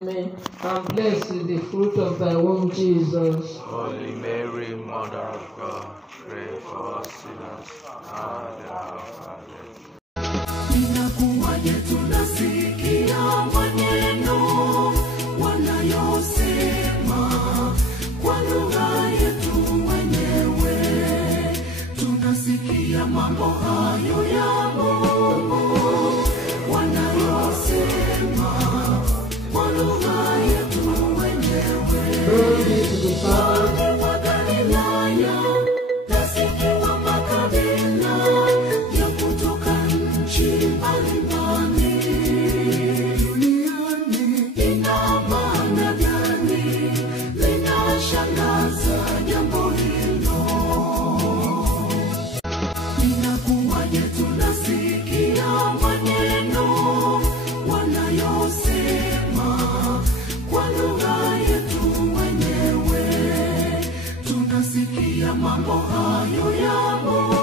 Amen. And blessed is the fruit of thy womb, Jesus. Holy Mary, Mother of God, pray for us sinners, now and at the hour of our death. Inakuwaje tunasikia maneno wanayosema kwa lugha yetu wenyewe, tunasikia mambo hayo ya Mungu wanayosema kwa lugha yetu wenyewe. Wa Galilaya, nasikiwa makabila ya kutoka nchi mbalimbali duniani. Ina maana gani? Linashangaza jambo hilo. Inakuwaje tunasikia maneno wanayosema kwa lugha yetu wenyewe, tunasikia mambo hayo ya Mungu